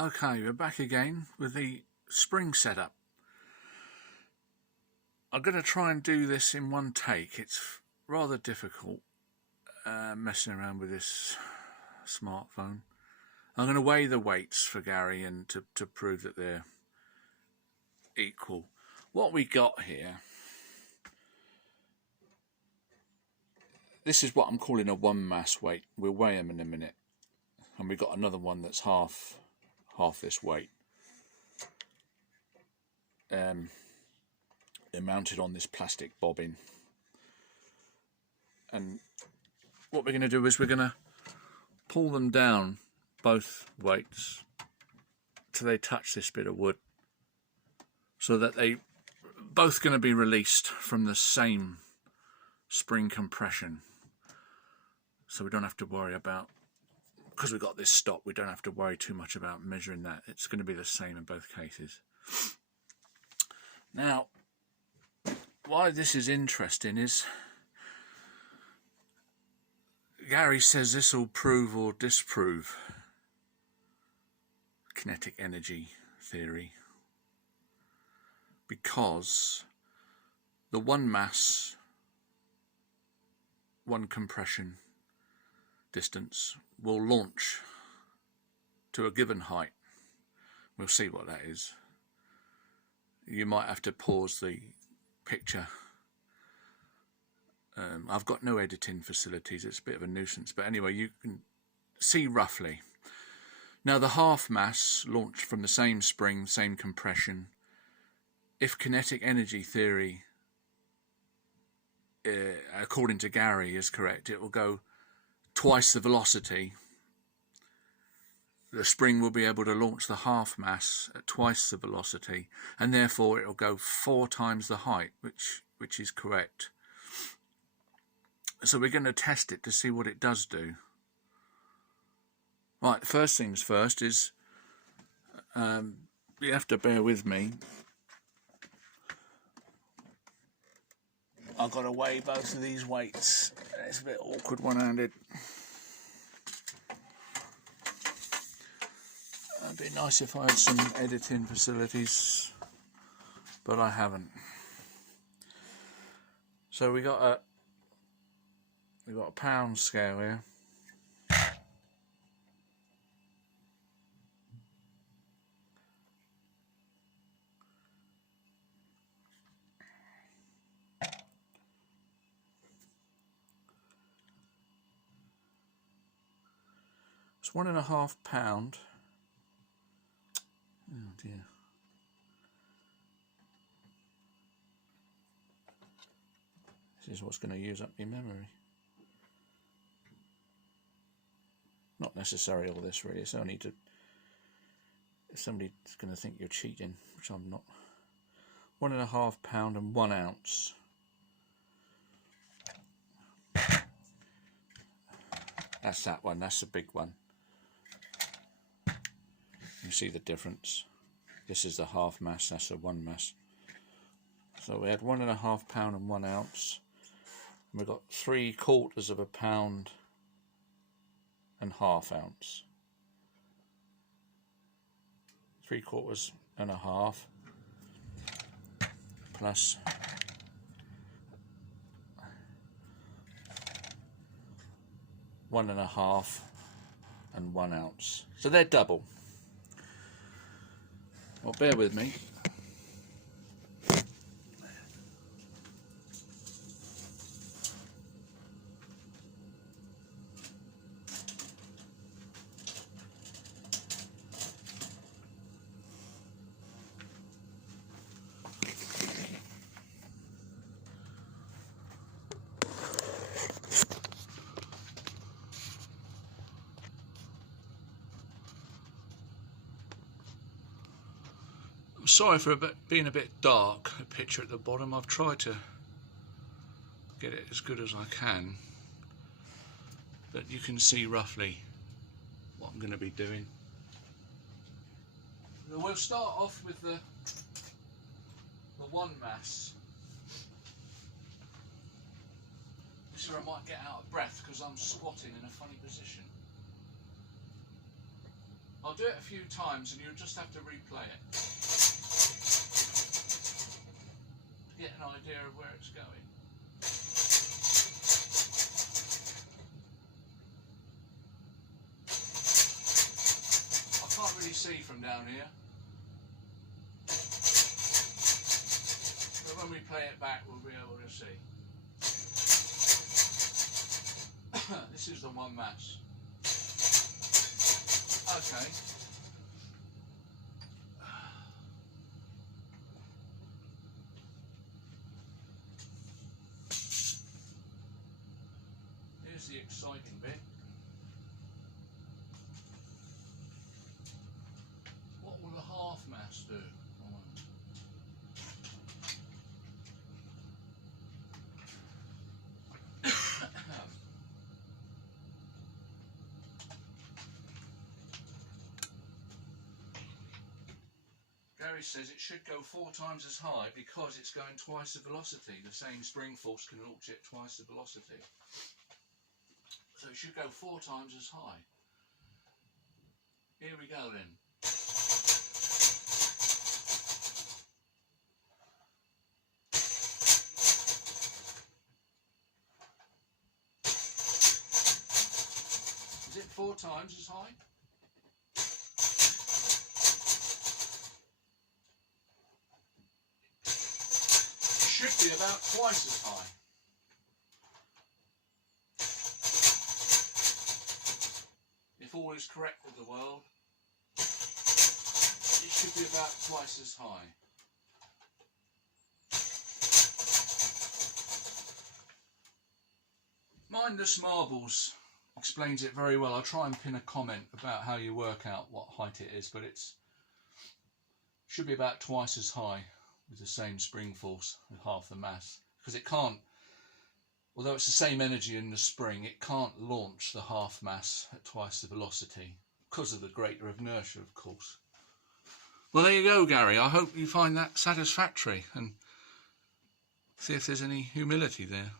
Okay, we're back again with the spring setup. I'm going to try and do this in one take. It's rather difficult messing around with this smartphone. I'm going to weigh the weights for Gary and to prove that they're equal. What we got here, this is what I'm calling a one mass weight. We'll weigh them in a minute. And we've got another one that's half this weight. They're mounted on this plastic bobbin. And what we're going to do is we're going to pull them down, both weights, till they touch this bit of wood, so that they both going to be released from the same spring compression. So we don't have to worry about, because we've got this stop, we don't have to worry too much about measuring that. It's going to be the same in both cases. Now, why this is interesting is Gary says this will prove or disprove kinetic energy theory, because the one mass, one compression distance will launch to a given height. We'll see what that is. You might have to pause the picture. I've got no editing facilities, it's a bit of a nuisance, but anyway, you can see roughly. Now, the half mass launched from the same spring, same compression. If kinetic energy theory, according to Gary, is correct, it will go twice the velocity. The spring will be able to launch the half mass at twice the velocity, and therefore it will go 4 times the height, which is correct. So we're going to test it to see what it does do. Right, first things first is, you have to bear with me. I've got to weigh both of these weights. It's a bit awkward one-handed. It'd be nice if I had some editing facilities, but I haven't. So we got a pound scale here. It's 1.5 pound. Oh dear. This is what's going to use up your memory. Not necessarily all this really, it's only to, if somebody's going to think you're cheating, which I'm not. 1.5 pound and 1 ounce. That's that one, that's the big one. You see the difference. This is the half mass, that's the 1 mass. So we had 1.5 pound and 1 ounce. And we've got 3/4 of a pound and ½ ounce. 3/4 and a half plus 1.5 and 1 ounce. So they're double. Well, bear with me. Sorry for being a bit dark, the picture at the bottom. I've tried to get it as good as I can, but you can see roughly what I'm going to be doing. We'll start off with the 1 mass. This is where I might get out of breath because I'm squatting in a funny position. I'll do it a few times and you'll just have to replay it to get an idea of where it's going. I can't really see from down here, but when we play it back we'll be able to see. This is the one mass. Okay. Here's the exciting bit. What will the half mass do? Gary says it should go 4 times as high because it's going twice the velocity. The same spring force can launch it twice the velocity. So it should go 4 times as high. Here we go then. Is it 4 times as high? Should be about twice as high. If all is correct with the world, it should be about twice as high. Mindless Marbles explains it very well. I'll try and pin a comment about how you work out what height it is, but it's should be about twice as high with the same spring force with half the mass, because it can't, although it's the same energy in the spring, it can't launch the half mass at twice the velocity because of the greater inertia, of course. Well, there you go, Gary. I hope you find that satisfactory and see if there's any humility there.